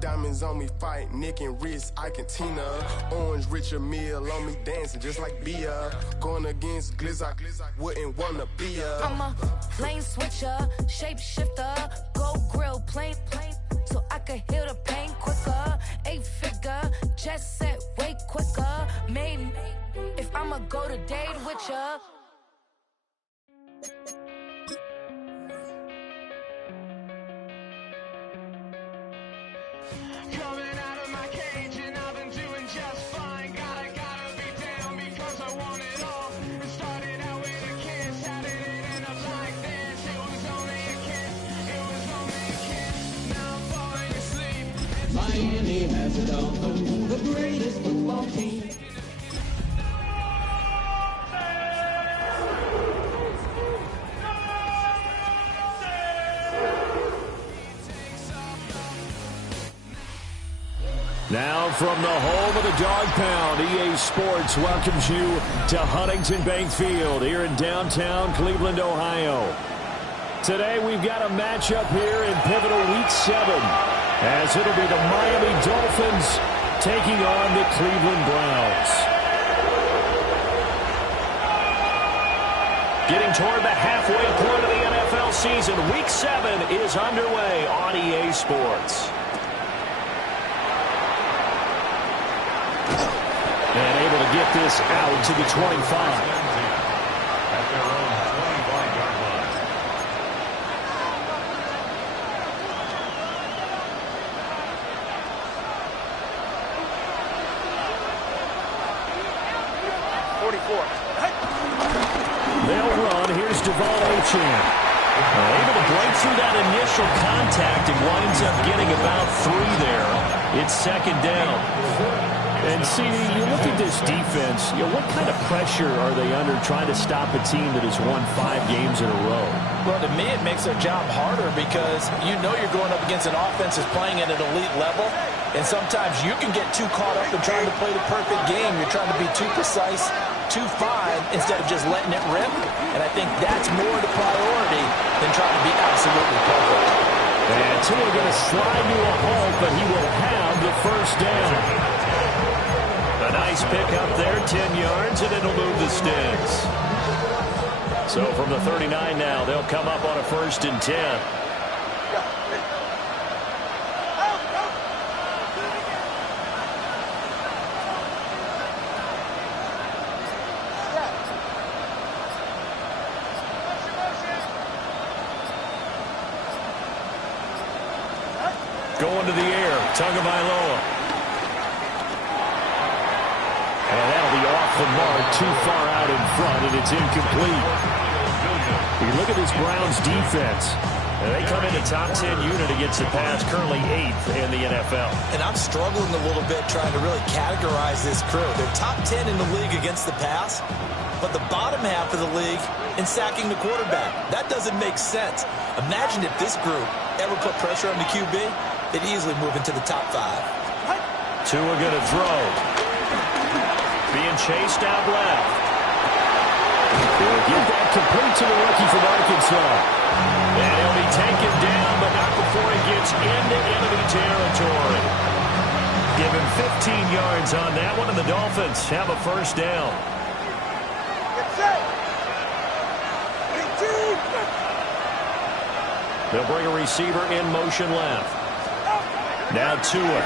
Diamonds on me, fight, neck and wrist, I can Tina. Orange Richard Mill on me, dancing just like Bia. Going against Glizzy, wouldn't wanna be a. I'm a lane switcher, shapeshifter, go grill, plain, so I can heal the pain quicker. 8-figure, jet set way quicker. Made if I'ma go to date with ya. Coming out of my cage and I've been doing just fine. Gotta be down because I want it all. It started out with a kiss, how did it end up like this? It was only a kiss, it was only a kiss. Now I'm falling asleep. Miami has the Dolphins, the greatest football team. Now from the home of the Dog Pound, EA Sports welcomes you to Huntington Bank Field here in downtown Cleveland, Ohio. Today we've got a matchup here in pivotal Week 7, as it'll be the Miami Dolphins taking on the Cleveland Browns. Getting toward the halfway point of the NFL season, Week 7 is underway on EA Sports. And able to get this out to the 25. At their own 25-yard line. They'll run. Here's Devon Achane. Able to break through that initial contact and winds up getting about 3 there. It's second down. And, CD, you look at this defense, what kind of pressure are they under trying to stop a team that has won 5 games in a row? Well, to me, it makes their job harder because you know you're going up against an offense that's playing at an elite level, and sometimes you can get too caught up in trying to play the perfect game. You're trying to be too precise, too fine, instead of just letting it rip, and I think that's more the priority than trying to be absolutely perfect. And Tua going to slide to a halt, but he will have the first down. A nice pick up there, 10 yards, and it'll move the sticks. So from the 39 now, they'll come up on a 1st and 10. Going to the air, Tagovailoa. And that'll be off the mark, too far out in front, and it's incomplete. You look at this Browns defense, and they come in the top 10 unit against the pass, currently 8th in the NFL. And I'm struggling a little bit trying to really categorize this crew. They're top 10 in the league against the pass, but the bottom half of the league in sacking the quarterback. That doesn't make sense. Imagine if this group ever put pressure on the QB, they'd easily move into the top 5. Tua going to throw. Being chased out left. They'll get that complete to the rookie from Arkansas. And he'll be taken down, but not before he gets into enemy territory. Give him 15 yards on that one, and the Dolphins have a first down. They'll bring a receiver in motion left. Now Tua.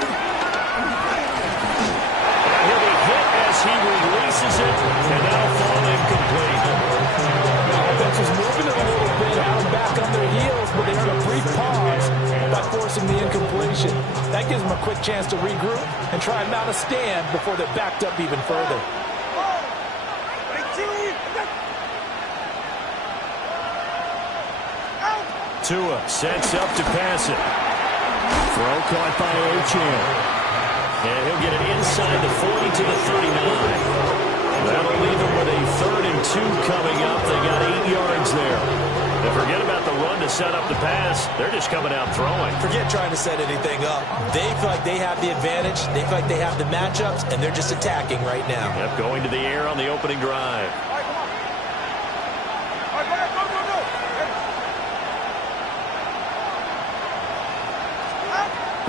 He'll be hit as he releases it, and that'll fall incomplete. The offense is moving it a little bit out back on their heels, but they earn a brief pause by forcing the incompletion. That gives them a quick chance to regroup and try and mount a stand before they're backed up even further. Tua sets up to pass it. Throw caught by Achane. And he'll get it inside the 40 to the 39. That'll leave him with a 3rd and 2 coming up. They got 8 yards there. And forget about the run to set up the pass. They're just coming out throwing. Forget trying to set anything up. They feel like they have the advantage. They feel like they have the matchups, and they're just attacking right now. Yep, going to the air on the opening drive.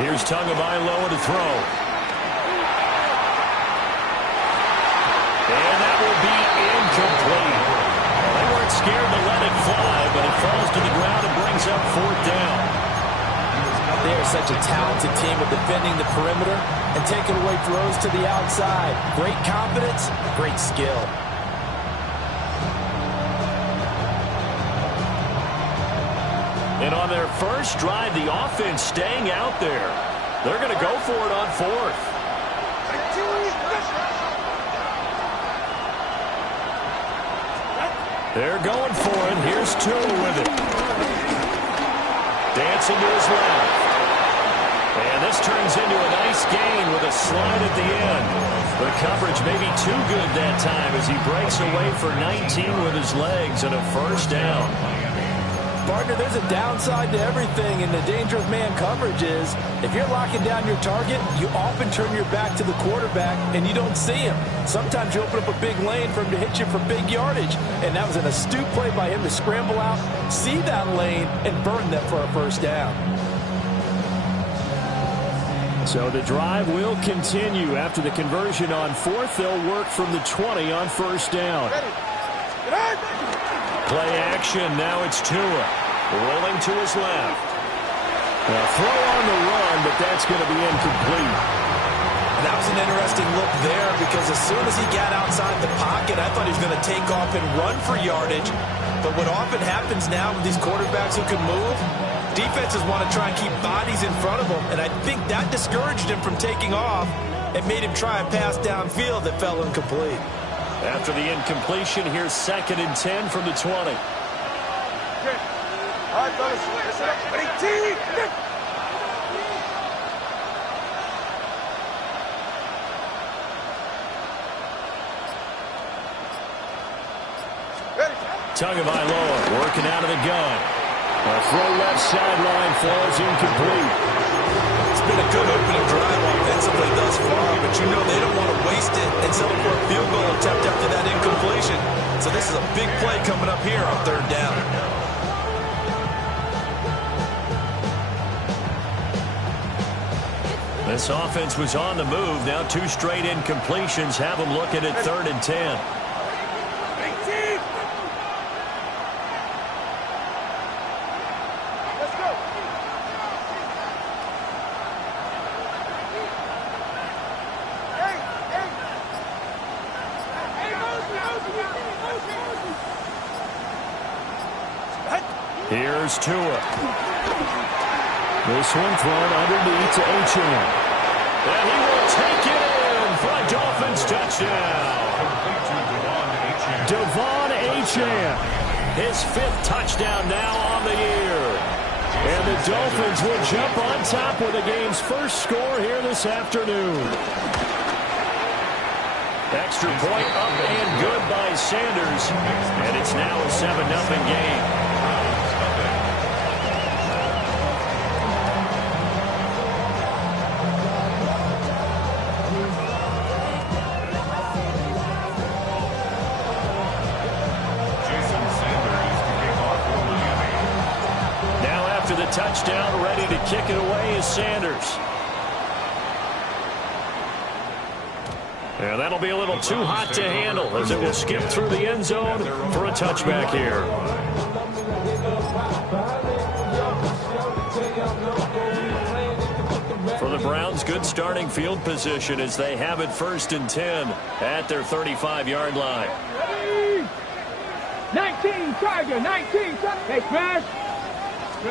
Here's Tagovailoa to throw. And that will be incomplete. Well, they weren't scared to let it fly, but it falls to the ground and brings up 4th down. They are such a talented team at defending the perimeter and taking away throws to the outside. Great confidence, great skill. And on their first drive, the offense staying out there. They're going to go for it on 4th. They're going for it. Here's Tua with it. Dancing to his left. And this turns into a nice gain with a slide at the end. The coverage may be too good that time as he breaks away for 19 with his legs and a 1st down. Partner, there's a downside to everything, and the danger of man coverage is if you're locking down your target, you often turn your back to the quarterback and you don't see him. Sometimes you open up a big lane for him to hit you for big yardage, and that was an astute play by him to scramble out, see that lane, and burn that for a 1st down. So the drive will continue. After the conversion on 4th, they'll work from the 20 on 1st down. Play action. Now it's Tua. Rolling to his left. A throw on the run, but that's going to be incomplete. That was an interesting look there because as soon as he got outside the pocket, I thought he was going to take off and run for yardage. But what often happens now with these quarterbacks who can move, defenses want to try and keep bodies in front of them, and I think that discouraged him from taking off and made him try a pass downfield that fell incomplete. After the incompletion, here's 2nd and 10 from the 20. All right, fellas. Tagovailoa working out of the gun. A throw left sideline falls incomplete. It's been a good opening drive offensively thus far, but you know they don't want to waste it and settle for a field goal attempt after that incompletion. So this is a big play coming up here on 3rd down. This offense was on the move. Now 2 straight incompletions have them looking at 3rd and 10. Here's Tua. This one thrown underneath to Achane. And he will take it in for a Dolphins touchdown. Devon Achane. His 5th touchdown now on the year. And the Dolphins will jump on top with the game's first score here this afternoon. Extra point up and good by Sanders. And it's now a 7-0 game. The touchdown, ready to kick it away is Sanders. And that'll be a little too hot to handle as it will skip through the end zone for a touchback here. For the Browns, good starting field position as they have it 1st and 10 at their 35-yard line. 19, Tiger, 19. Hey, Crash. On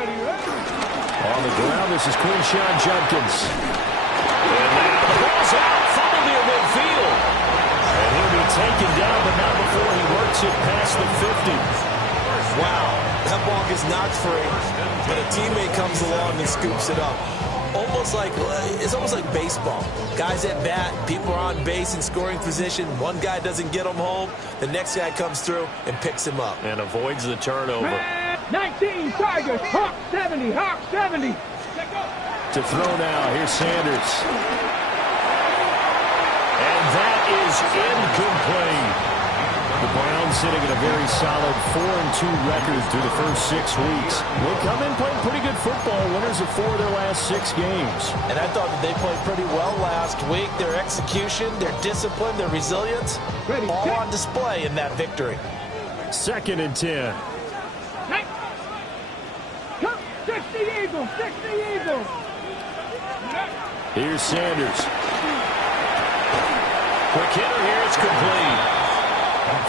the ground, this is Quinshawn Judkins. And now the ball's out, fumbled near midfield. And he'll be taken down, but not before he works it past the 50. Wow, that ball gets knocked free, but a teammate comes along and scoops it up. It's almost like baseball. Guys at bat, people are on base in scoring position. One guy doesn't get him home, the next guy comes through and picks him up. And avoids the turnover. 19 Tigers, Hawk 70, Hawk 70. To throw now, here's Sanders. And that is incomplete. The Browns team sitting at a very solid 4-2 record through the first 6 weeks. They come in playing pretty good football, winners of 4 of their last 6 games. And I thought that they played pretty well last week. Their execution, their discipline, their resilience, all on display in that victory. 2nd and 10. 60 Eagles, 60 Eagles. Here's Sanders. Quick hitter here, it's complete.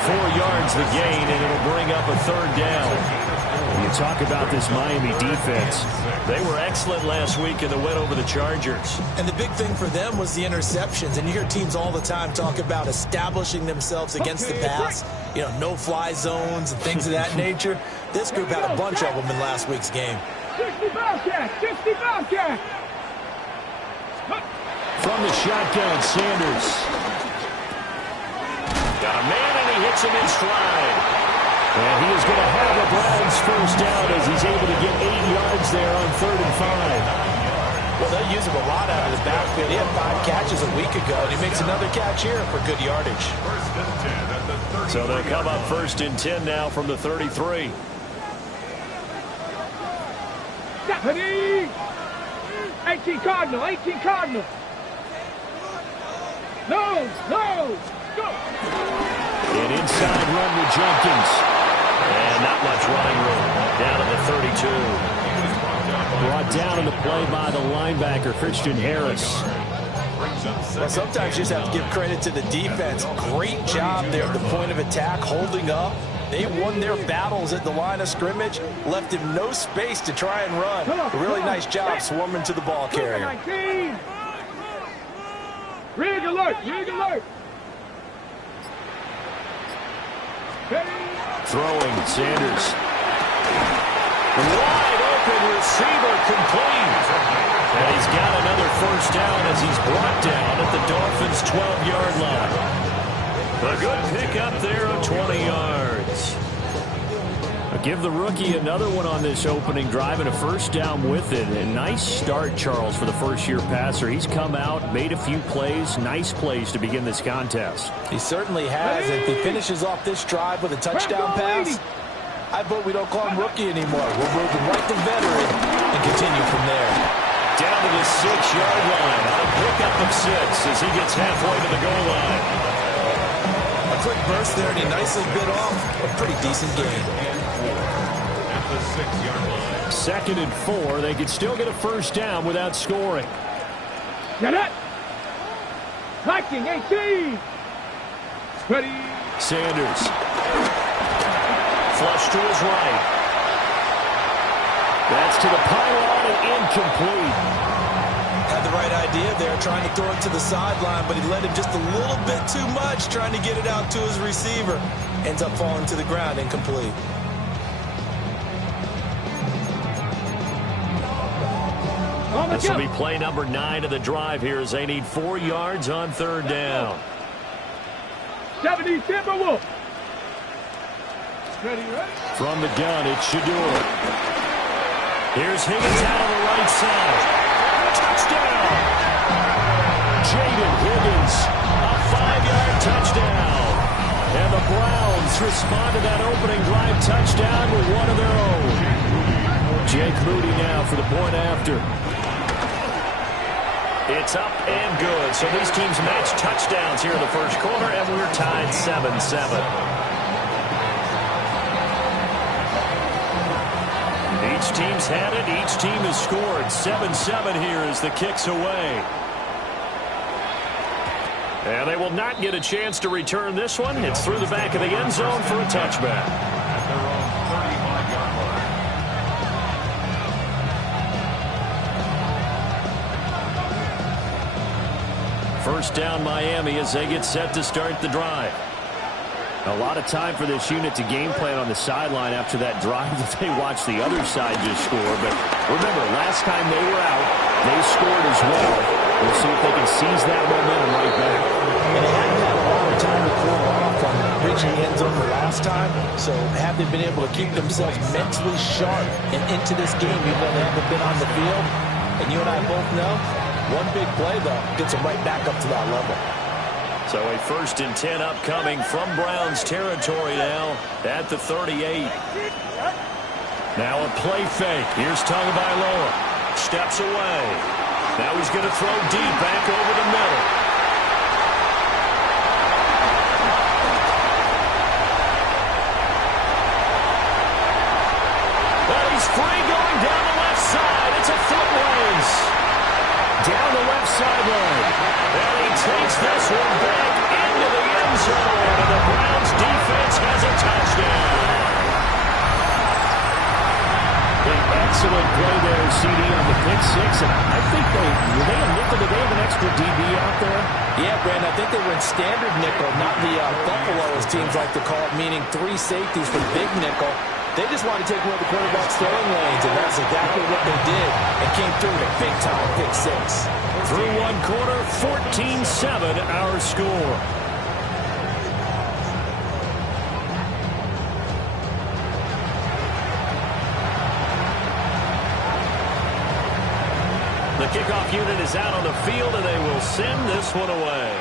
4 yards the gain, and it'll bring up a 3rd down. You talk about this Miami defense. They were excellent last week in the win over the Chargers. And the big thing for them was the interceptions. And you hear teams all the time talk about establishing themselves against the pass. You know, no-fly zones and things of that nature. This group had a bunch of them in last week's game. 60 Bobcat, 60 Bobcat. From the shotgun, Sanders. Got a man, and he hits him in stride. And he is going to have the Browns first down as he's able to get 8 yards there on 3rd and 5. Well, they use him a lot out of the backfield. He had 5 catches a week ago, and he makes another catch here for good yardage. So they'll come up 1st and 10 now from the 33. 18 Cardinal, 18 Cardinal. No, go. An inside run with Jenkins. And not much running room. Down at the 32. Brought down in the play by the linebacker, Christian Harris. Well, sometimes you just have to give credit to the defense. Great job there at the point of attack, holding up. They won their battles at the line of scrimmage, left him no space to try and run. A really nice job swarming to the ball carrier. Rig alert, rig alert. Throwing, Sanders. Wide open receiver, complete. And he's got another first down as he's brought down at the Dolphins' 12-yard line. A good pickup there of 20 yards. I'll give the rookie another one on this opening drive and a first down with it. A nice start, Charles, for the first-year passer. He's come out, made a few plays, nice plays to begin this contest. He certainly has. If he finishes off this drive with a touchdown pass, I vote we don't call him rookie anymore. We'll move him right to veteran and continue from there. Down to the 6-yard line. A pickup of 6 as he gets halfway to the goal line. A quick burst there, and he nicely bit off a pretty decent gain. At the 6-yard line. 2nd and 4. They could still get a first down without scoring. Get it. Viking 18. Ready. Sanders. Flush to his right. That's to the pylon and incomplete. Had the right idea there, trying to throw it to the sideline, but he let him just a little bit too much, trying to get it out to his receiver. Ends up falling to the ground, incomplete. This will be play number 9 of the drive here as they need 4 yards on 3rd down. 70 Timberwolf. Ready. From the gun, it's Shador. Here's Higgins out on the right side. Touchdown! Jaden Higgins, a 5-yard touchdown. And the Browns respond to that opening drive touchdown with one of their own. Jake Moody now for the point after. It's up and good. So these teams match touchdowns here in the first quarter, and we're tied 7-7. Each team's had it. Each team has scored. 7-7 here as the kick's away. And they will not get a chance to return this one. It's through the back of the end zone for a touchback. At their own 35-yard line. First down Miami as they get set to start the drive. A lot of time for this unit to game plan on the sideline after that drive that they watched the other side just score. But remember, last time they were out, they scored as well. We'll see if they can seize that momentum right back. And they hadn't had a lot of time to cool off from reaching the end zone the last time. So have they been able to keep themselves mentally sharp and into this game even though they haven't been on the field? And you and I both know, one big play, though, gets them right back up to that level. So a 1st and 10 upcoming from Browns territory now at the 38. Now a play fake. Here's Tagovailoa. Steps away. Now he's going to throw deep back over the middle. Well, he's free going down the left side. It's a foot race. Down the left sideline. And he takes this one back into the end zone. And the Browns defense has a touchdown. Excellent play there, CD, on the pick six. And I think were they a nickel? Did they have an extra DB out there? Yeah, Brandon, I think they were in standard nickel, not the Buffalo, as teams like to call it, meaning 3 safeties for big nickel. They just wanted to take away the quarterback's throwing lanes, and that's exactly what they did, and came through with a big-time pick six. Through one quarter, 14-7 our score. The kickoff unit is out on the field, and they will send this one away.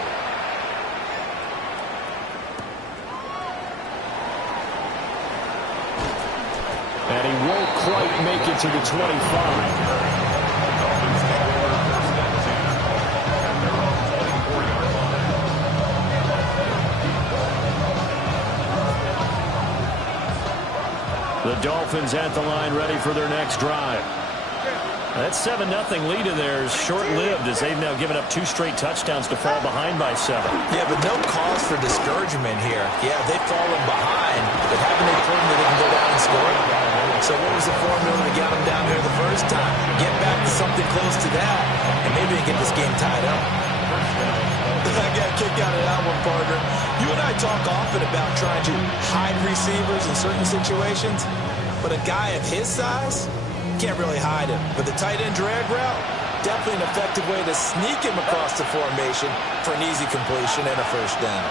And he won't quite make it to the 25. The Dolphins at the line, ready for their next drive. That 7-0 lead in there is short-lived, as they've now given up 2 straight touchdowns to fall behind by 7. Yeah, but no cause for discouragement here. Yeah, they've fallen behind, but haven't they proven that they can go down and score? So what was the formula that got them down here the first time? Get back to something close to that, and maybe they get this game tied up. I got a kick out of that one, partner. You and I talk often about trying to hide receivers in certain situations, but a guy of his size can't really hide him. But the tight end drag route, definitely an effective way to sneak him across the formation for an easy completion and a first down.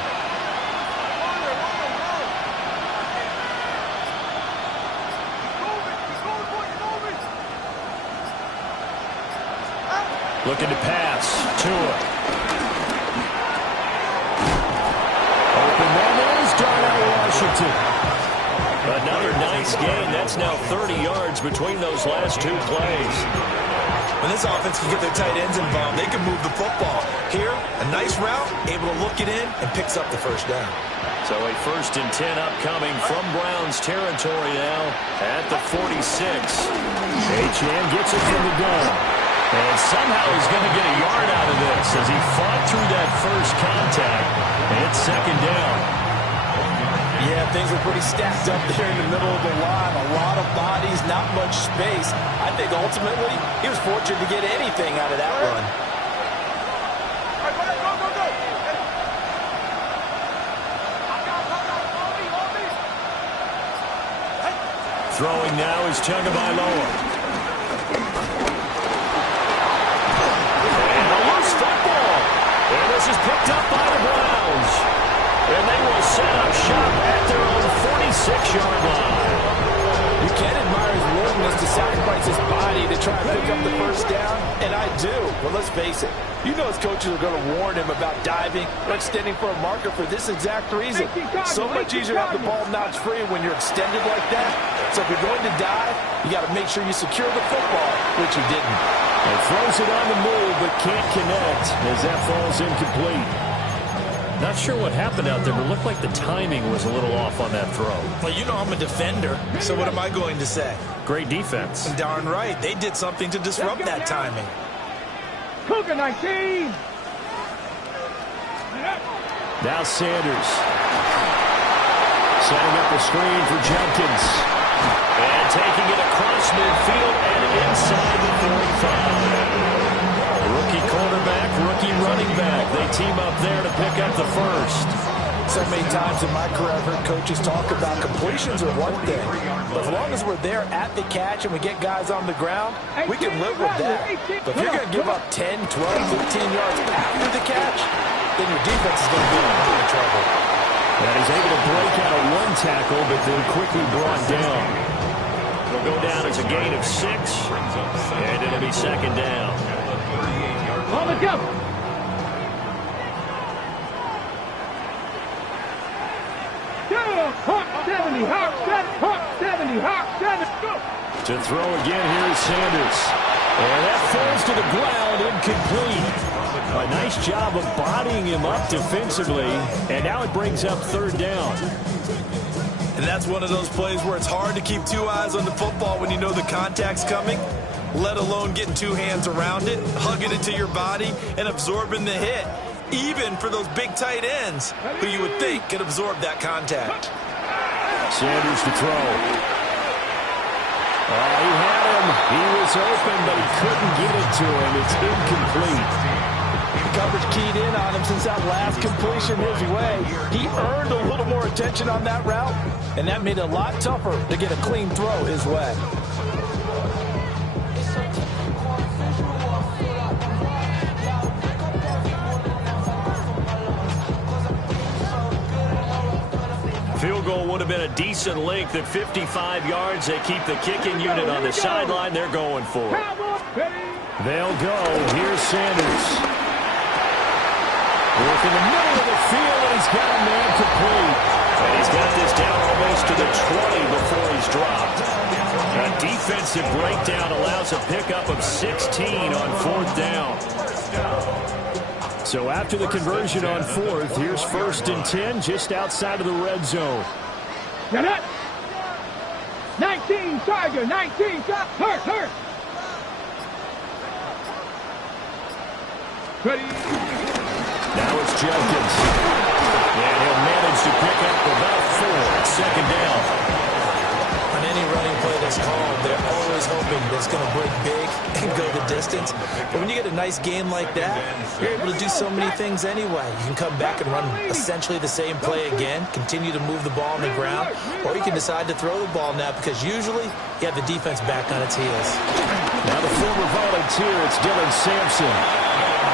Looking to pass. Tua. Open man, there's Darnell Washington. Another nice gain. That's now 30 yards between those last 2 plays. When this offense can get their tight ends involved, they can move the football. Here, a nice route, able to look it in, and picks up the first down. So a 1st and 10 upcoming from Browns territory now at the 46. Achane gets it from the gun. And somehow he's going to get a yard out of this as he fought through that first contact. And it's 2nd down. Yeah, things were pretty stacked up there in the middle of the line. A lot of bodies, not much space. I think ultimately he was fortunate to get anything out of that run. Throwing now is Tagovailoa. And a loose football. And this is picked up by the Browns. And they will set up shop at their own 46-yard line. You can admire his willingness to sacrifice his body to try and pick up the first down, and I do. But let's face it, you know his coaches are going to warn him about diving or extending for a marker for this exact reason. So much easier to have the ball notch free when you're extended like that. So if you're going to dive, you got to make sure you secure the football, which he didn't. And throws it on the move, but can't connect as that falls incomplete. Not sure what happened out there, but it looked like the timing was a little off on that throw. Well, you know I'm a defender, so what am I going to say? Great defense. Darn right. They did something to disrupt that timing. Cougar 19. Now Sanders. Setting up a screen for Jenkins. And taking it across midfield and inside the 45. Rookie quarterback, rookie running back. They team up there to pick up the first. So many times in my career I've heard coaches talk about completions are one thing. But as long as we're there at the catch and we get guys on the ground, we can live with that. But if you're going to give up 10, 12, 15 yards after the catch, then your defense is going to be in a lot of trouble. And he's able to break out of 1 tackle, but then quickly brought down. It'll go down as a gain of 6, and it'll be 2nd down. On the jump. To throw again, here is Sanders. And that falls to the ground, incomplete. A nice job of bodying him up defensively, and now it brings up third down. And that's one of those plays where it's hard to keep two eyes on the football when you know the contact's coming, let alone getting two hands around it, hugging it to your body, and absorbing the hit, even for those big tight ends who you would think could absorb that contact. Sanders to throw. He had him. He was open, but he couldn't get it to him. It's incomplete. Coverage keyed in on him since that last completion his way. He earned a little more attention on that route, and that made it a lot tougher to get a clean throw his way. Field goal would have been a decent length at 55 yards. They keep the kicking unit on the sideline. They're going for it. They'll go. Here's Sanders. Work in the middle of the field, and he's got a man complete. And he's got this down almost to the 20 before he's dropped. A defensive breakdown allows a pickup of 16 on fourth down. So after the conversion on fourth, here's 1st and 10 just outside of the red zone. Get it! 19, Tiger, 19, hurt! Ready? Now it's Jenkins. And he'll manage to pick up about 4. Second down. On any running play that's called, they're always hoping that it's going to break big and go the distance. But when you get a nice game like that, you're able to do so many things anyway. You can come back and run essentially the same play again, continue to move the ball on the ground, or you can decide to throw the ball now because usually you have the defense back on its heels. Now the former volunteer, it's Dylan Sampson.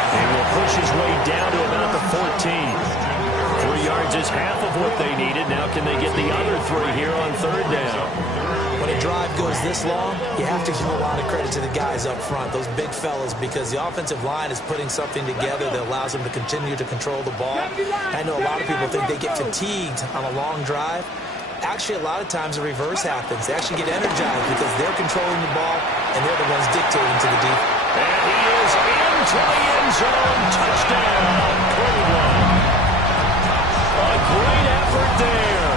He will push his way down to about the 14. 3 yards is half of what they needed. Now can they get the other 3 here on third down? When a drive goes this long, you have to give a lot of credit to the guys up front, those big fellas, because the offensive line is putting something together that allows them to continue to control the ball. I know a lot of people think they get fatigued on a long drive. Actually, a lot of times the reverse happens. They actually get energized because they're controlling the ball, and they're the ones dictating to the defense. And he is into the end zone. Touchdown, Cleveland. A great effort there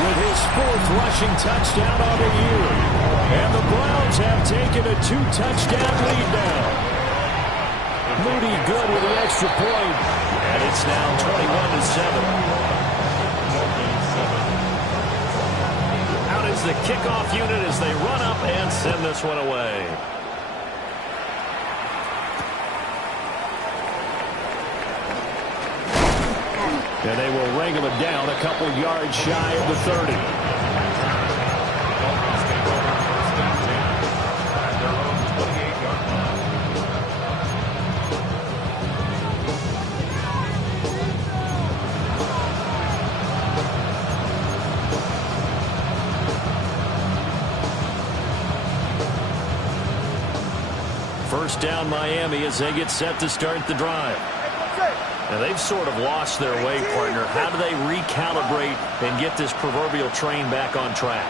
with his 4th rushing touchdown on the year. And the Browns have taken a 2-touchdown lead now. Moody good with the extra point. And it's now 21-7. Out is the kickoff unit as they run up and send this one away. And they will wrangle it down a couple yards shy of the 30. First down Miami as they get set to start the drive. Now, they've sort of lost their way, partner. How do they recalibrate and get this proverbial train back on track?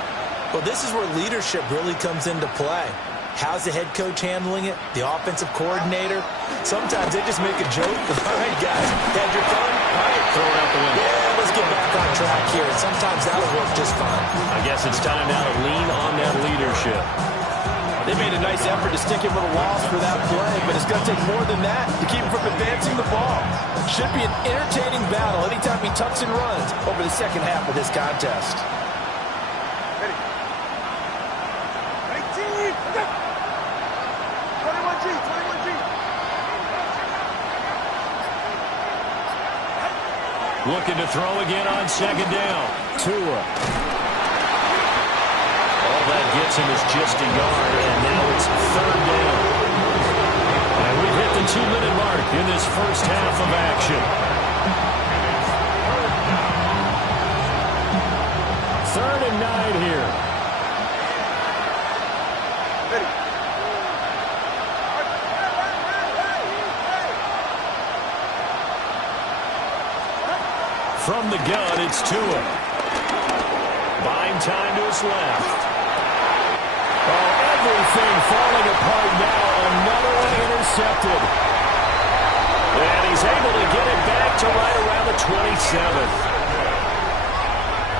Well, this is where leadership really comes into play. How's the head coach handling it? The offensive coordinator? Sometimes they just make a joke. All right, guys, had your fun? All right, throw it out the window. Yeah, let's get back on track here. And sometimes that'll work just fine. I guess it's time now to lean on that leadership. They made a nice effort to stick him with a loss for that play, but it's going to take more than that to keep him from advancing the ball. Should be an entertaining battle anytime he tucks and runs over the second half of this contest. Ready. 19. 21G. 21G. Looking to throw again on second down. Tua. All that gets him is just a yard, and now it's third down. And we've hit the 2-minute mark in this first half of action. Third and 9 here. From the gun, it's Tua. Buying time to his left. Oh, everything falling apart now. Another one intercepted. And he's able to get it back to right around the 27.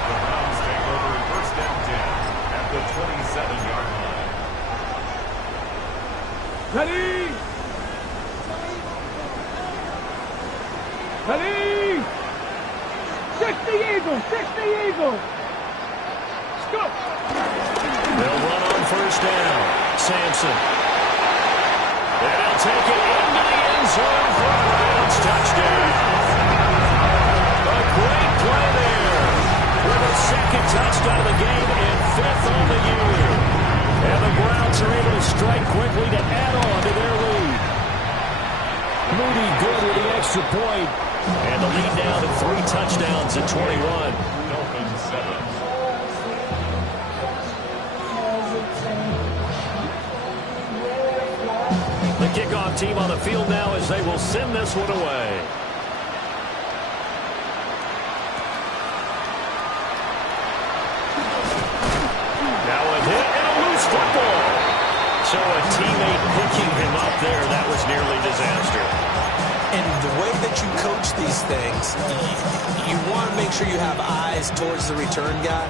The Browns take over first and 10 at the 27-yard line. Ready! Ready! 60 Eagles! 60 Eagles! Stop! They'll run on first down. Sampson. And he'll take it into the end zone for a Browns touchdown. A great play there for the second touchdown of the game and fifth on the year. And the Browns are able to strike quickly to add on to their lead. Moody good with the extra point. And the lead down to 3 touchdowns at 21. Dolphins 7. The kickoff team on the field now as they will send this one away. Now a hit and a loose football. So a teammate picking him up there, that was nearly disaster. And the way that you coach these things, you want to make sure you have eyes towards the return guy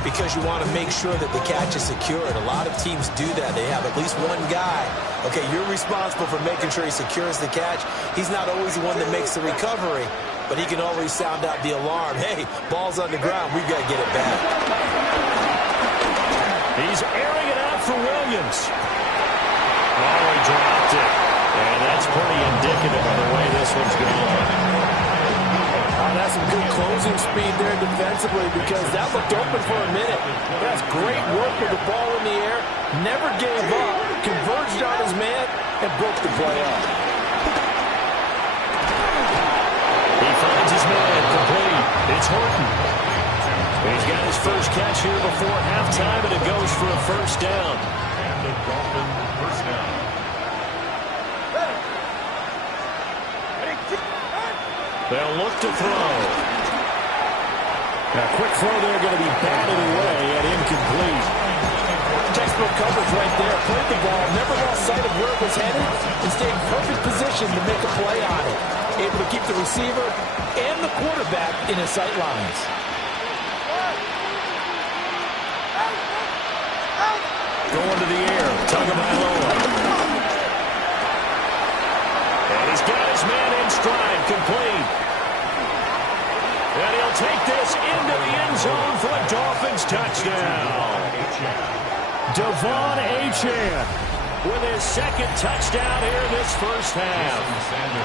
because you want to make sure that the catch is secured. A lot of teams do that. They have at least one guy. Okay, you're responsible for making sure he secures the catch. He's not always the one that makes the recovery, but he can always sound out the alarm. Hey, ball's on the ground. We've got to get it back. He's airing it out for Williams. Oh, he dropped it. And that's pretty indicative of the way this one's going. That's some good closing speed there defensively because that looked open for a minute. That's great work with the ball in the air. Never gave up. Converged on his man and broke the play up. He finds his man complete. It's Horton. He's got his first catch here before halftime, and it goes for a first down. And the Dolphins first down. They'll look to throw. Now, quick throw there going to be batted away and incomplete. Textbook coverage right there. Played the ball, never lost sight of where it was headed, and stayed in perfect position to make a play on it. Able to keep the receiver and the quarterback in his sight lines. Going to the air. Tagovailoa. And he's got his man in stride, complete. And he'll take this into the end zone for a Dolphins touchdown. Devon Achane with his second touchdown here this first half.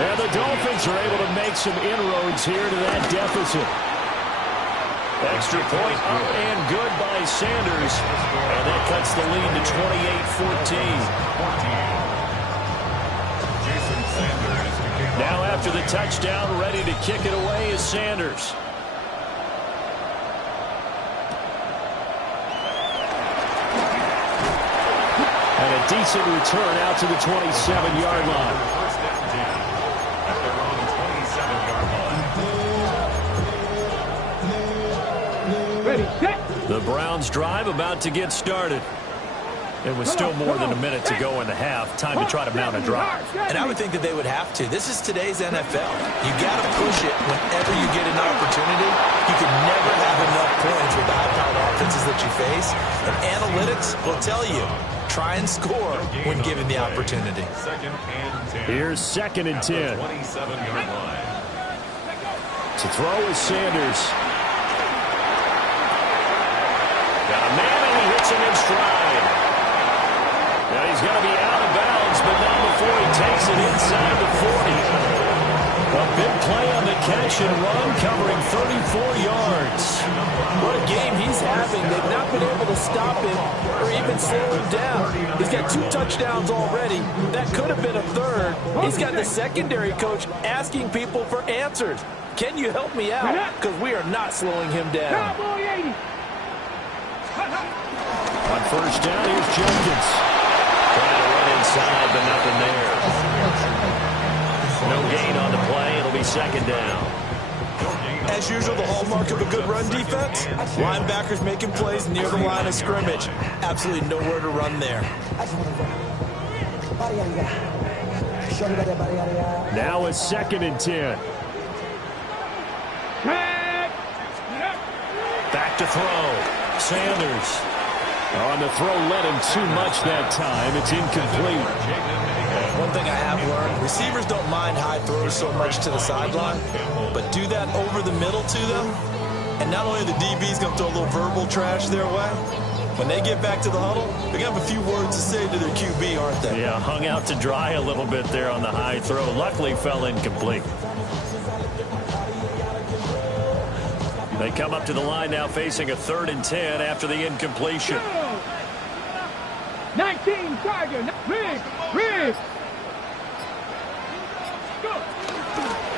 And the Dolphins are able to make some inroads here to that deficit. Extra point up and good by Sanders. And that cuts the lead to 28-14. Now after the touchdown, ready to kick it away is Sanders. And a decent return out to the 27-yard line. First down 10 at their own 27-yard line. Ready, set! The Browns drive about to get started. It was still more than a minute to go in the half. Time to try to mount a drive. And I would think that they would have to. This is today's NFL. You got to push it whenever you get an opportunity. You can never have enough points with the high-powered offenses that you face. And analytics will tell you, try and score when given the opportunity. Second and 10. Here's second and 10. 27-yard line. To throw is Sanders. Got a man and he hits him in stride. Now he's going to be out of bounds, but not before he takes it inside the 40. A big play on the catch and run, covering 34 yards. What a game he's having. They've not been able to stop him or even slow him down. He's got 2 touchdowns already. That could have been a third. He's got the secondary coach asking people for answers. Can you help me out? Because we are not slowing him down. Cowboy 80! On first down, here's Jenkins. Trying to run inside, but nothing there. No gain on the play. It'll be second down. As usual, the hallmark of a good run defense, linebackers making plays near the line of scrimmage. Absolutely nowhere to run there. Now it's 2nd and 10. Back to throw. Sanders. On the throw, led him too much that time. It's incomplete. One thing I have learned, receivers don't mind high throws so much to the sideline, but do that over the middle to them, and not only are the DBs going to throw a little verbal trash their way, when they get back to the huddle, they're going to have a few words to say to their QB, aren't they? Yeah, hung out to dry a little bit there on the high throw. Luckily, fell incomplete. They come up to the line now facing a 3rd and 10 after the incompletion. 19 target. Rig.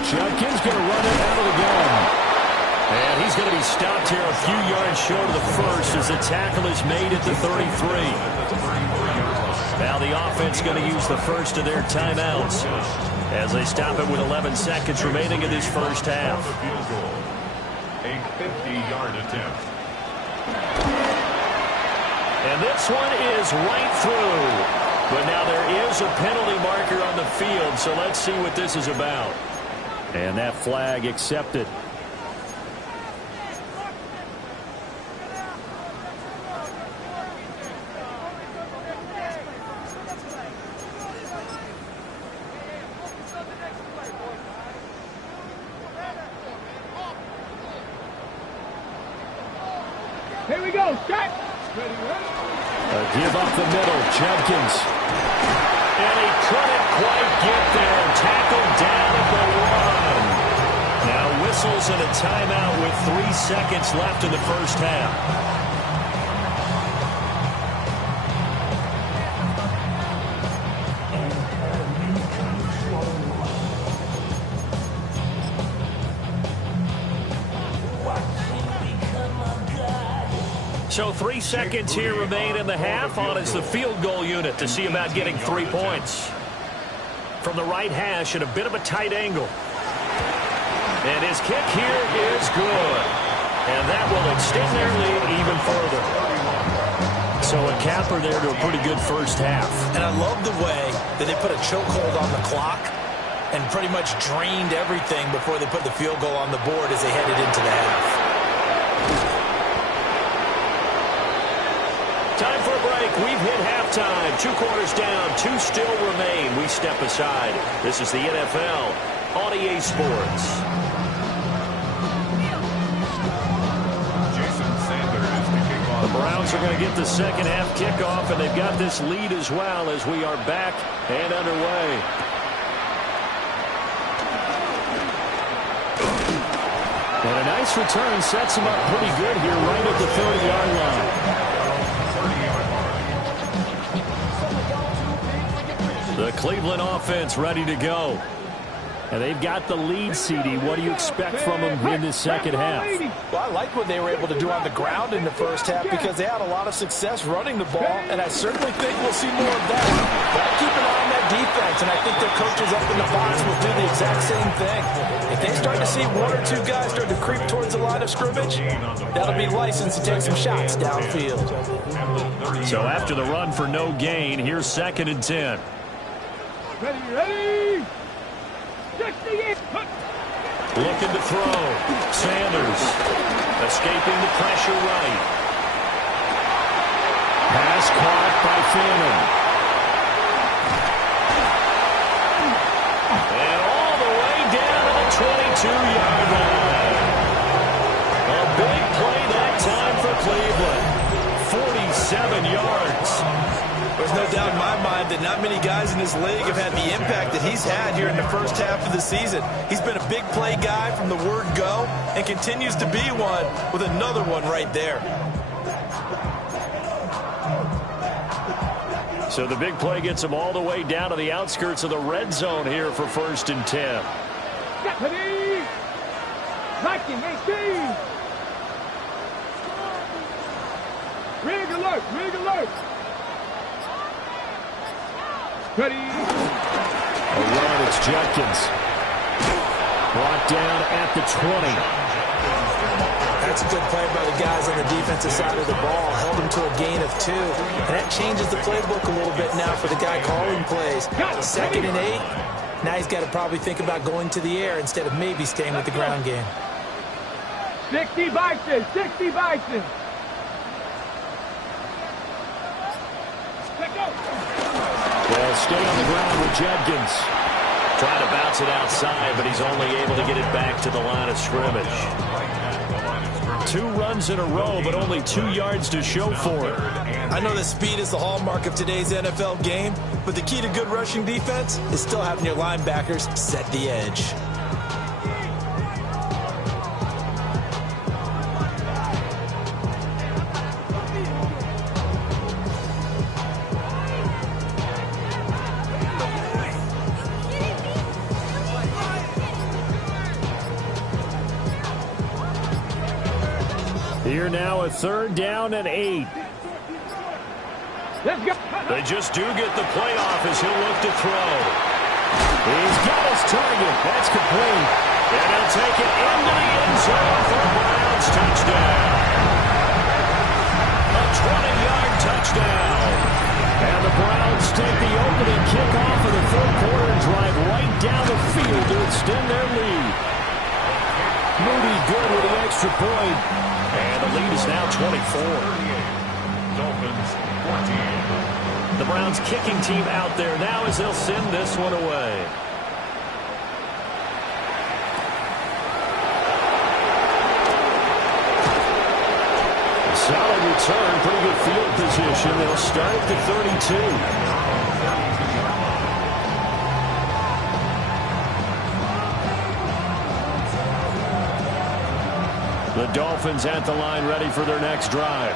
Judkins going to run it out of the gun. And he's going to be stopped here a few yards short of the first as the tackle is made at the 33. Now the offense going to use the first of their timeouts as they stop it with 11 seconds remaining in this first half. A 50-yard attempt. And this one is right through. But now there is a penalty marker on the field, so let's see what this is about. And that flag accepted. Here we go. Set. Give up the middle. Judkins. And he couldn't quite get there. Tackled down at the 1. Now whistles and a timeout with 3 seconds left in the first half. So 3 seconds here remain in the half. On is the field goal unit to see about getting 3 points. From the right hash at a bit of a tight angle. And his kick here is good. And that will extend their lead even further. So a capper there to a pretty good first half. And I love the way that they put a chokehold on the clock and pretty much drained everything before they put the field goal on the board as they headed into the half. Time for a break. We've hit halftime. 2 quarters down. 2 still remain. We step aside. This is the NFL on EA Sports. Jason Sanders to kick off. The Browns are going to get the second half kickoff, and they've got this lead as well as we are back and underway. And a nice return sets them up pretty good here right at the 30-yard line. The Cleveland offense ready to go. And they've got the lead, CD. What do you expect from them in this second half? Well, I like what they were able to do on the ground in the first half because they had a lot of success running the ball, and I certainly think we'll see more of that. Got to keep an eye on that defense, and I think their coaches up in the box will do the exact same thing. If they start to see 1 or 2 guys start to creep towards the line of scrimmage, that'll be license to take some shots downfield. So after the run for no gain, here's 2nd and 10. Ready. 68. Looking to throw. Sanders escaping the pressure right. Pass caught by Phantom. And all the way down to the 22-yard line. A big play that time for Cleveland. 47 yards. There's no doubt in my mind that not many guys in this league have had the impact that he's had here in the first half of the season. He's been a big play guy from the word go and continues to be one with another one right there. So the big play gets him all the way down to the outskirts of the red zone here for 1st and 10. Ready. Liking 18. Rig alert. Ready. A run, it's Judkins. Brought down at the 20. That's a good play by the guys on the defensive side of the ball. Held them to a gain of 2. And that changes the playbook a little bit now for the guy calling plays. 2nd and 8. Now he's got to probably think about going to the air instead of maybe staying with the ground game. 60 Bison, 60 Bison. They'll stay on the ground with Judkins. Trying to bounce it outside, but he's only able to get it back to the line of scrimmage. 2 runs in a row, but only 2 yards to show for it. I know that speed is the hallmark of today's NFL game, but the key to good rushing defense is still having your linebackers set the edge. Here now, a 3rd down and 8. Let's go. They just do get the play off as he'll look to throw. He's got his target. That's complete. And he'll take it into the end zone for a Browns touchdown. A 20-yard touchdown. And the Browns take the opening kickoff of the 4th quarter and drive right down the field to extend their lead. Moody good with the extra point. And the lead is now 24. Dolphins 14. The Browns kicking team out there now as they'll send this one away. Solid return, pretty good field position. They'll start at the 32. The Dolphins at the line, ready for their next drive.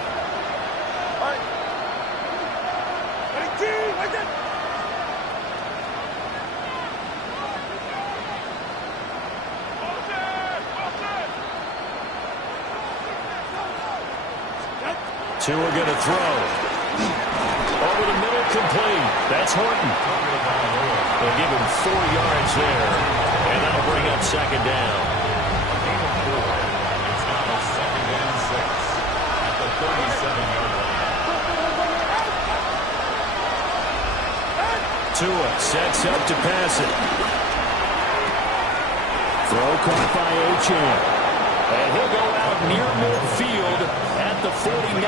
Two are going to throw. Over the middle, complete. That's Horton. They'll give him 4 yards there, and that'll bring up 2nd down. It's now 2nd and 6 at the 37-yard line. Tua sets up to pass it. Throw caught by Achane. And he'll go out near midfield at the 49.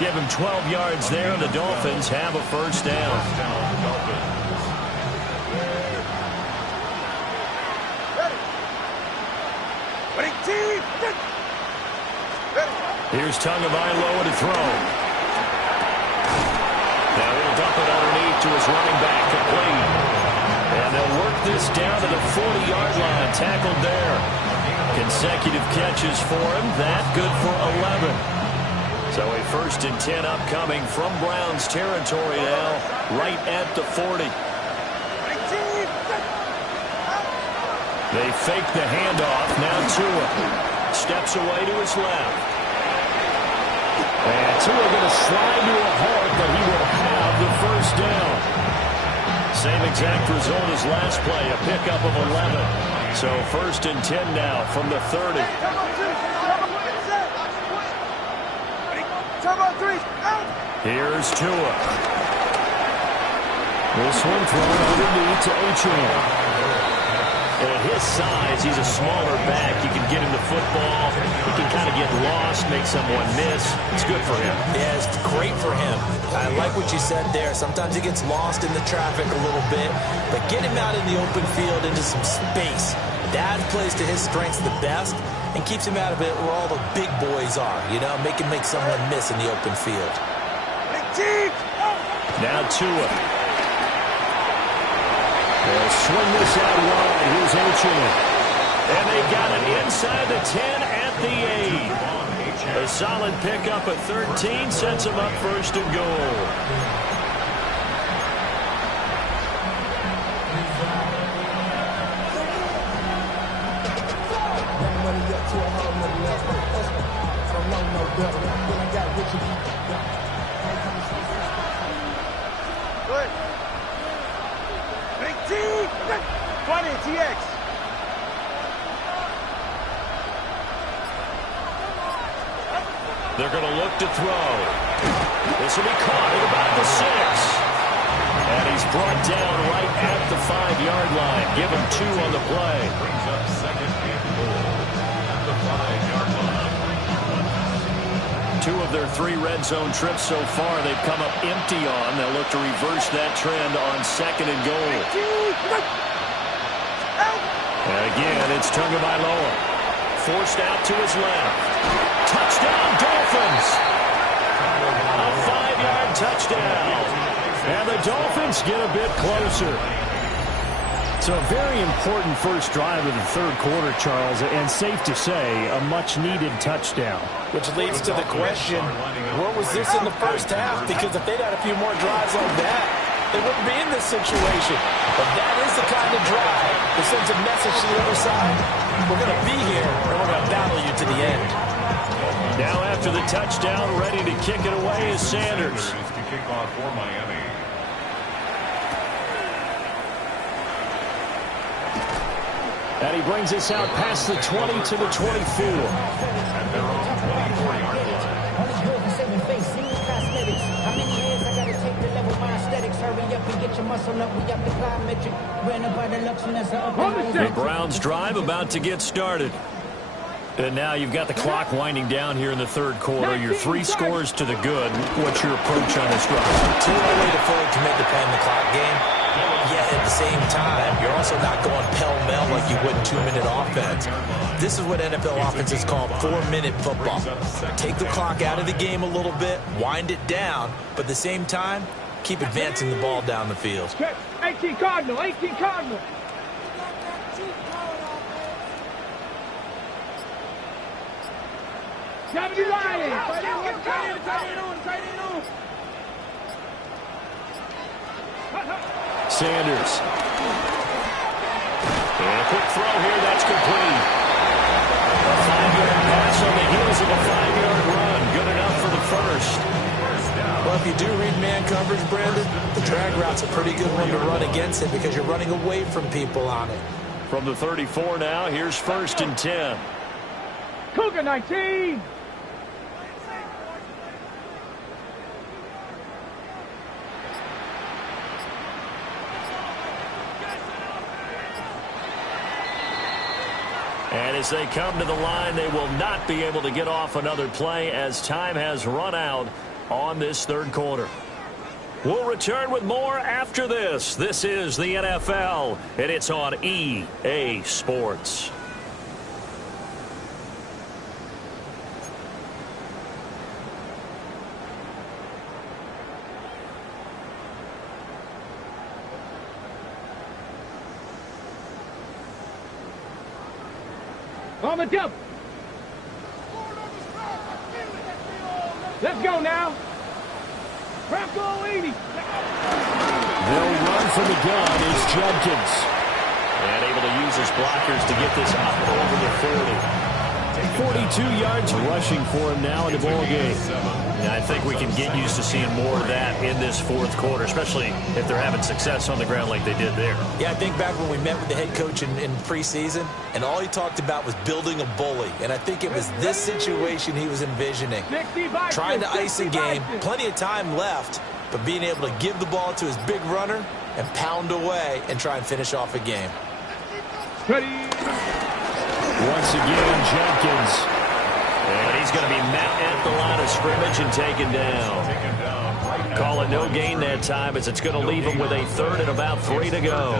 Give him 12 yards there, and the Dolphins have a 1st down. Here's Tagovailoa to throw. Now he'll dump it underneath to his running back, complete. And they'll work this down to the 40-yard line, tackled there. Consecutive catches for him. That good for 11. So a 1st and 10 upcoming from Browns territory now, right at the 40. They fake the handoff. Now Tua steps away to his left. And Tua going to slide to a halt, but he will have the 1st down. Same exact result as last play, a pickup of 11. So 1st and 10 now from the 30. Here's Tua. This one thrown underneath to Achane. At his size, he's a smaller back. You can get him the football. He can kind of get lost, make someone miss. It's good for him. Yeah, it's great for him. I like what you said there. Sometimes he gets lost in the traffic a little bit, but get him out in the open field into some space. That plays to his strengths the best and keeps him out of it where all the big boys are, you know, make someone miss in the open field. Now Tua. They'll swing this out wide. Here's Achane. And they got it inside the 10 at the 8. A solid pickup at 13 sets them up 1st and goal. Good. 20, TX. They're going to look to throw. This will be caught at about the 6. And he's brought down right at the 5-yard line. Give him 2 on the play. Brings up second and goal at the 5-yard line. 2 of their 3 red zone trips so far they've come up empty on. They'll look to reverse that trend on second and goal. And again, it's Tagovailoa. Forced out to his left. Touchdown, Dolphins! A 5-yard touchdown. And the Dolphins get a bit closer. So a very important first drive of the third quarter, Charles, and safe to say, a much-needed touchdown. Which leads to the question, where was this in the first half? Because if they'd had a few more drives like that, they wouldn't be in this situation. But that is the kind of drive that sends a message to the other side. We're going to be here, and we're going to battle you to the end. Now after the touchdown, ready to kick it away is Sanders. To kick off for Miami. And he brings us out past the 20 to the 24. At their own 24-yard line. The Browns drive about to get started. And now you've got the clock winding down here in the third quarter. Your 3 scores to the good. What's your approach on this drive? Too early to fully commit to playing the clock game. Yet at the same time, you're also not going pell-mell like you would 2-minute offense. This is what NFL offenses call 4-minute football. Take the clock out of the game a little bit, wind it down, but at the same time, keep advancing the ball down the field. 18 Cardinal, 18 Cardinal. Sanders. And a quick throw here, that's complete. A 5-yard pass on the heels of a 5-yard run. Good enough for the first. Well, if you do read man coverage, Brandon, the drag route's a pretty good one to run against it because you're running away from people on it. From the 34 now, here's 1st and 10. Cougar 19. And as they come to the line, they will not be able to get off another play as time has run out on this third quarter. We'll return with more after this. This is the NFL, and it's on EA Sports. On the jump. Let's go now. Bronco 80. They'll run from the gun is Judkins. And able to use his blockers to get this up over the 40. 42 yards rushing for him now in the ball game. And I think we can get used to seeing more of that in this fourth quarter, especially if they're having success on the ground like they did there. Yeah, I think back when we met with the head coach in preseason, and all he talked about was building a bully. And I think it was this situation he was envisioning. Trying to ice a game, plenty of time left, but being able to give the ball to his big runner and pound away and try and finish off a game. Once again, Jenkins. And he's going to be met at the line of scrimmage and taken down. Call it no gain that time as it's going to leave him with a third and about 3 to go.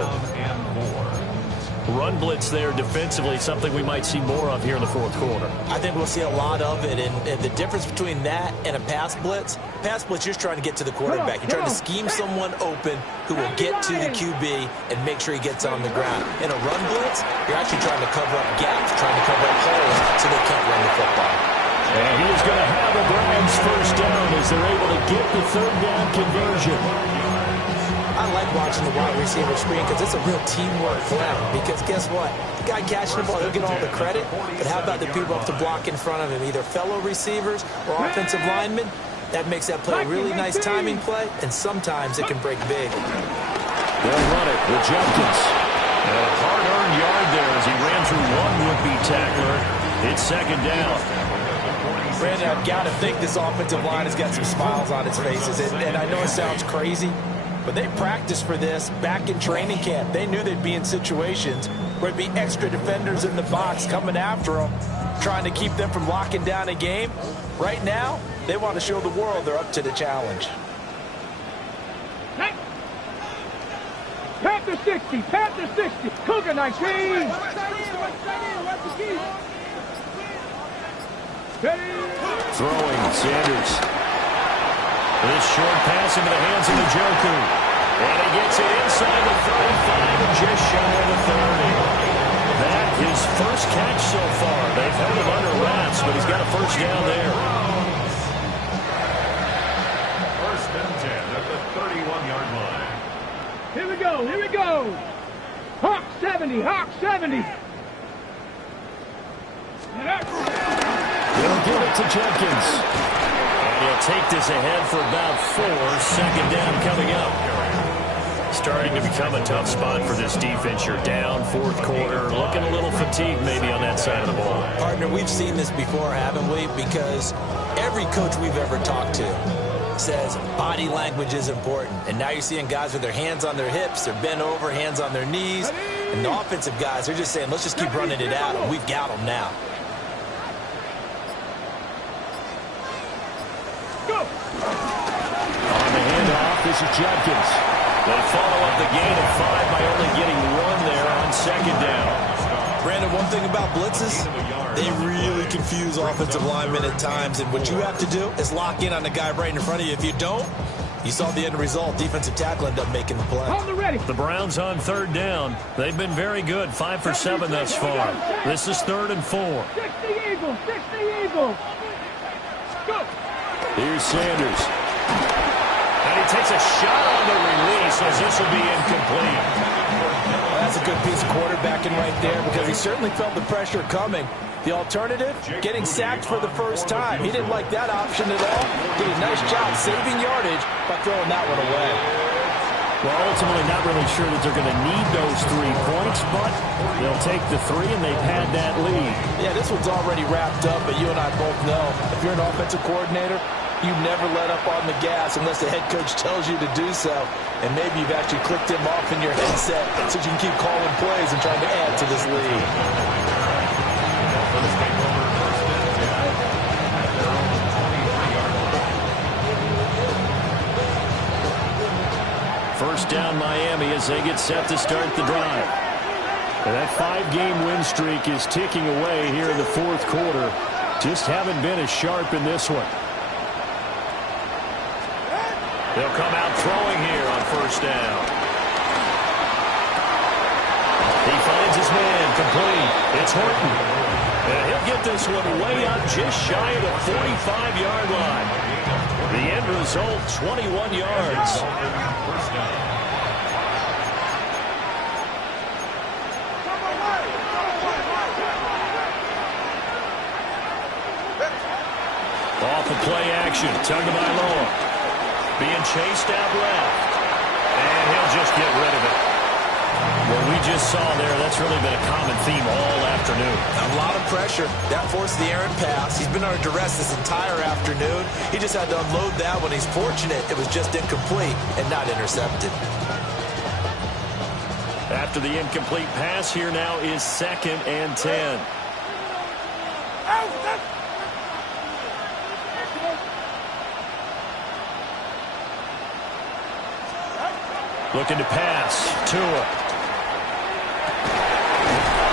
Run blitz there defensively, something we might see more of here in the fourth quarter. I think we'll see a lot of it, and the difference between that and a pass blitz, you're just trying to get to the quarterback. You're trying to scheme someone open who will get to the QB and make sure he gets on the ground. In a run blitz, you're actually trying to cover up gaps, trying to cover up holes so they can't run the football. And he's going to have the Browns first down as they're able to get the third down conversion. I like watching the wide receiver screen because it's a real teamwork play. Because guess what? The guy catching the ball, he'll get all the credit. But how about the people up to block in front of him, either fellow receivers or offensive linemen? That makes that play a really nice timing play, and sometimes it can break big. They'll run it with Jenkins. And a hard-earned yard there as he ran through one would-be tackler. It's second down. Brandon, I've got to think this offensive line has got some smiles on its faces. And I know it sounds crazy, but they practiced for this back in training camp. They knew they'd be in situations where there'd be extra defenders in the box coming after them, trying to keep them from locking down a game. Right now, they want to show the world they're up to the challenge. Panther 60, Panther 60, Cougar 19. Throwing, Sanders. This short pass into the hands of Njoku. And he gets it inside the 35 and just shy of the 30. That his first catch so far. They've held him under wraps, but he's got a first down there. First and 10 at the 31-yard line. Here we go, here we go. Hawk 70, Hawk 70. He'll give it to Jenkins. And he'll take this ahead for about 4. Second down coming up. Starting to become a tough spot for this defense. You're down, fourth quarter. Looking a little fatigued maybe on that side of the ball. Partner, we've seen this before, haven't we? Because every coach we've ever talked to says body language is important. And now you're seeing guys with their hands on their hips, they're bent over, hands on their knees. And the offensive guys, they're just saying, let's just keep running it out, and we've got them now. On the handoff, this is Jenkins. They follow up the gain of 5 by only getting 1 there on second down. Brandon, one thing about blitzes, they really confuse offensive linemen at times, and what you have to do is lock in on the guy right in front of you. If you don't, you saw the end result. Defensive tackle ended up making the play. The Browns on third down. They've been very good, 5 for 7 thus far. This is 3rd and 4. 60 Eagles, 60 Eagles. Go. Here's Sanders. And he takes a shot on the release as this will be incomplete. That's a good piece of quarterbacking right there because he certainly felt the pressure coming. The alternative, getting sacked for the first time. He didn't like that option at all. Did a nice job saving yardage by throwing that one away. Well, ultimately not really sure that they're going to need those 3 points, but they'll take the 3, and they've had that lead. Yeah, this one's already wrapped up, but you and I both know if you're an offensive coordinator, you never let up on the gas unless the head coach tells you to do so. And maybe you've actually clicked him off in your headset so you can keep calling plays and trying to add to this lead. First down Miami as they get set to start the drive. And that 5-game win streak is ticking away here in the fourth quarter. Just haven't been as sharp in this one. They'll come out throwing here on first down. He finds his man complete. It's Horton. And he'll get this one way up just shy of the 45-yard line. The end result, 21 yards. First down. Off the play action, Tagovailoa. Being chased out left. And he'll just get rid of it. What we just saw there, that's really been a common theme all afternoon. A lot of pressure. That forced the errant pass. He's been under duress this entire afternoon. He just had to unload that one. He's fortunate it was just incomplete and not intercepted. After the incomplete pass, here now is 2nd and 10. Looking to pass. Tua.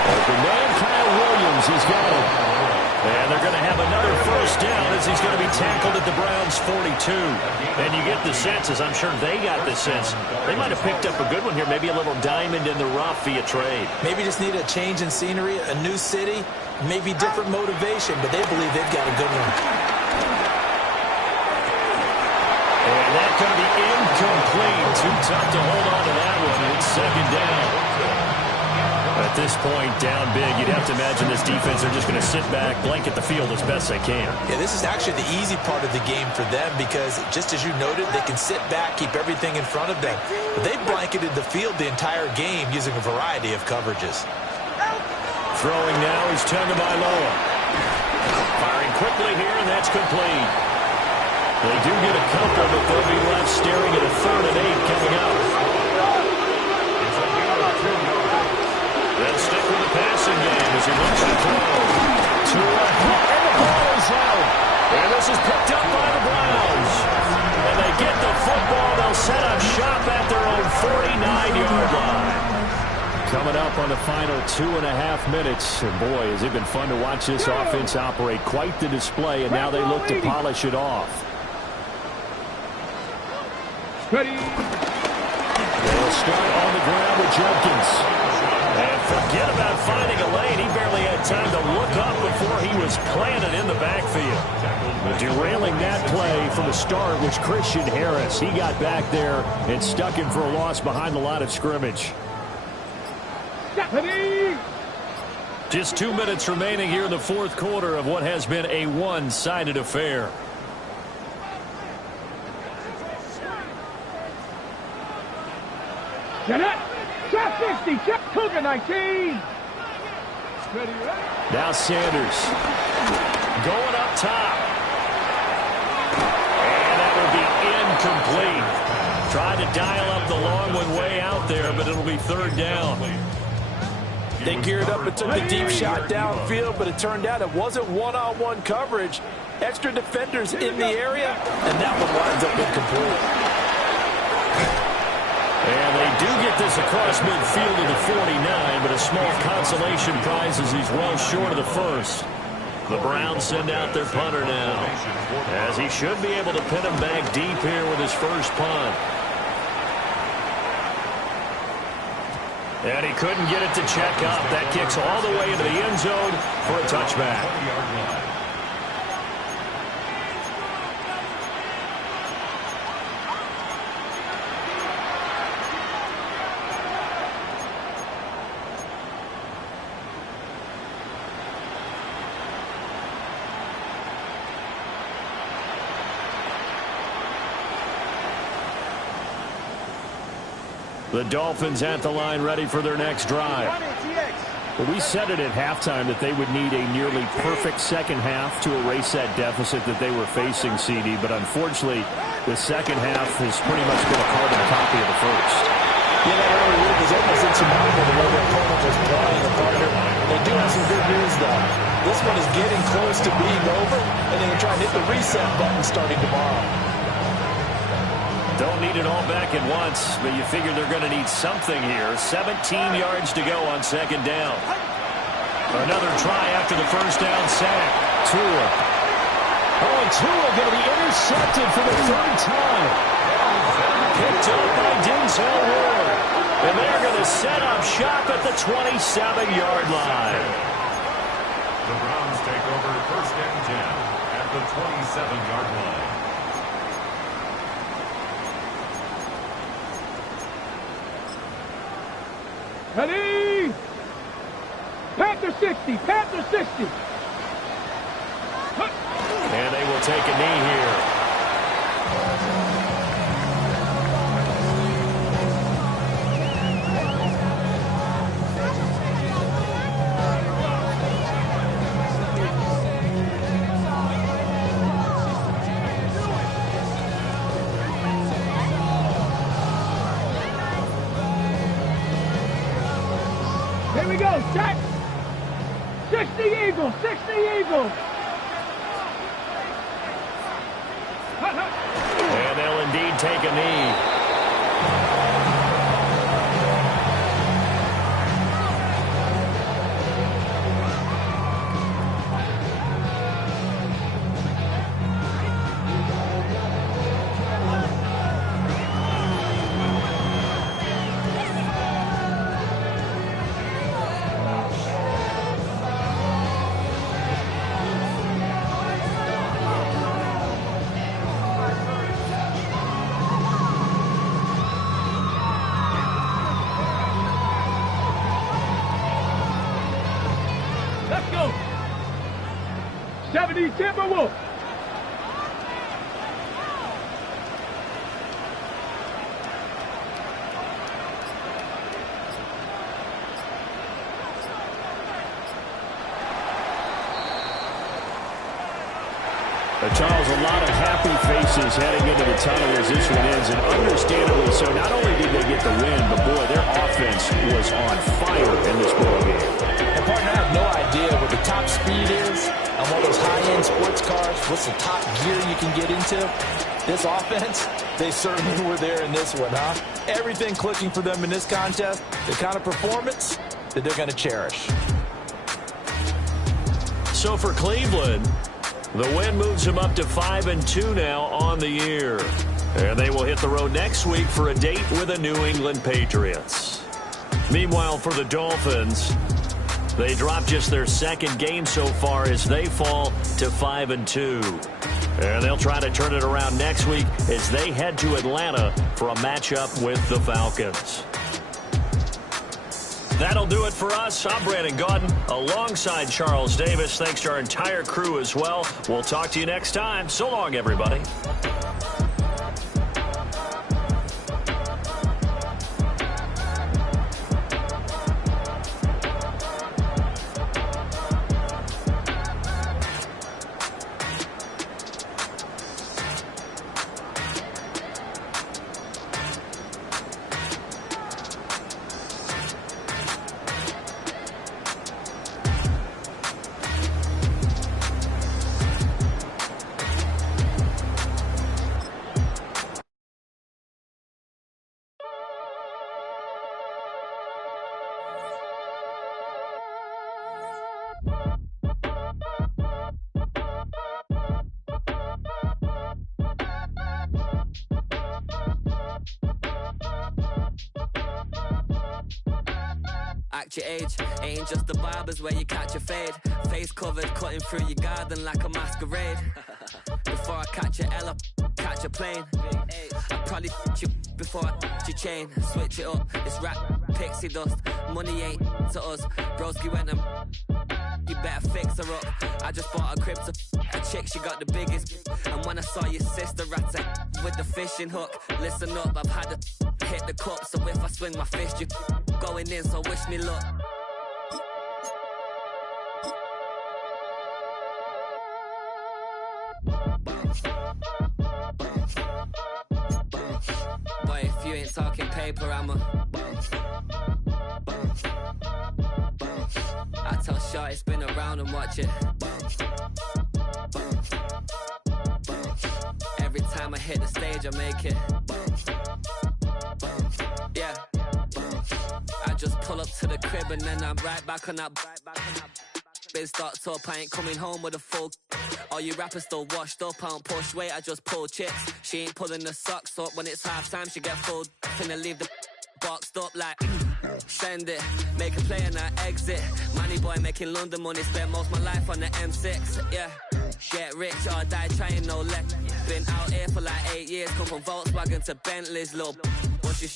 Open man, Kyle Williams has got it. And they're going to have another first down as he's going to be tackled at the Browns' 42. And you get the sense, as I'm sure they got the sense, they might have picked up a good one here, maybe a little diamond in the rough via trade. Maybe just need a change in scenery, a new city, maybe different motivation, but they believe they've got a good one. And that's going to be incomplete. Too tough to hold on to that one. It's 2nd down. At this point, down big, you'd have to imagine this defense, they're just going to sit back, blanket the field as best they can. Yeah, this is actually the easy part of the game for them because, just as you noted, they can sit back, keep everything in front of them. But they've blanketed the field the entire game using a variety of coverages. Throwing now is Tagovailoa. Firing quickly here, and that's complete. They do get a couple, but they'll be left staring at a 3rd and 8 coming up. They'll stick with the passing game as he looks to throw. And the ball is out. And this is picked up by the Browns. And they get the football. They'll set up shop at their own 49-yard line. Coming up on the final 2.5 minutes. And boy, has it been fun to watch this offense operate. Quite the display, and now they look to polish it off. Ready. They'll start on the ground with Jenkins. And forget about finding a lane. He barely had time to look up before he was planted in the backfield. Derailing that play from the start was Christian Harris. He got back there and stuck him for a loss behind the line of scrimmage. Just 2 minutes remaining here in the 4th quarter of what has been a one-sided affair. Get it! Check 60! Check Cougar 19! Now Sanders going up top. And that will be incomplete. Tried to dial up the long one way out there, but it'll be 3rd down. They geared up and took the deep shot downfield, but it turned out it wasn't one-on-one coverage. Extra defenders in the area, and that one winds up incomplete. And they do get this across midfield to the 49, but a small consolation prize as he's well short of the first. The Browns send out their punter now, as he should be able to pin him back deep here with his first punt. And he couldn't get it to check up. That kicks all the way into the end zone for a touchback. The Dolphins at the line ready for their next drive. Well, we said it at halftime that they would need a nearly perfect second half to erase that deficit that they were facing, CD. But unfortunately, the second half has pretty much been a carbon copy of the first. Yeah, that early lead was almost insurmountable the way their opponent was playing the partner. They do have some good news, though. This one is getting close to being over, and they can try and hit the reset button starting tomorrow. Don't need it all back at once, but you figure they're going to need something here. 17 yards to go on 2nd down. Another try after the first down sack. Tua. Oh, and Tua going to be intercepted for the 3rd time. Picked up by Denzel Ward. And they're going to set up shop at the 27-yard line. The Browns take over 1st and 10 at the 27-yard line. Ready? Panther 60! Panther 60! And they will take a knee here. Here we go, check! 60 Eagles! 60 Eagles! And they'll indeed take a knee. Let's go! 70 Timberwolves! Charles, a lot of happy faces heading into the tunnel as this one ends, and understandably so. Not only did they get the win, but, boy, their offense was on fire in this ball game. And, partner, I have no idea what the top speed is on one of those high-end sports cars. What's the top gear you can get into? This offense, they certainly were there in this one, huh? Everything clicking for them in this contest, the kind of performance that they're going to cherish. So for Cleveland, the win moves them up to 5-2 now on the year. And they will hit the road next week for a date with the New England Patriots. Meanwhile, for the Dolphins, they dropped just their second game so far as they fall to 5-2. And they'll try to turn it around next week as they head to Atlanta for a matchup with the Falcons. That'll do it for us. I'm Brandon Gaudin alongside Charles Davis. Thanks to our entire crew as well. We'll talk to you next time. So long, everybody. Act your age, ain't just the barbers where you catch a fade. Face covered, cutting through your garden like a masquerade. Before I catch a L up, catch a plane. I probably you before I your chain. Switch it up, it's rap, pixie dust. Money ain't to us. Broski went and you better fix her up. I just bought a crib to a chick, she got the biggest. And when I saw your sister rat with the fishing hook, listen up, I've had to hit the cup. So if I swing my fist, you going in, so wish me luck. Boy, if you ain't talking paper, I'm a I tell Shorty spin around and watch it. Every time I hit the stage, I make it. Yeah. I just pull up to the crib and then I'm right back on that. Been stocked up, I ain't coming home with a full. All you rappers still washed up, I don't push weight, I just pull chips. She ain't pulling the socks up when it's half time, she get full. Finna leave the boxed up like send it, make a play and I exit. Money boy making London money, spent most of my life on the M6. Yeah, get rich or die trying, no let. Been out here for like 8 years, come from Volkswagen to Bentleys, little. What's your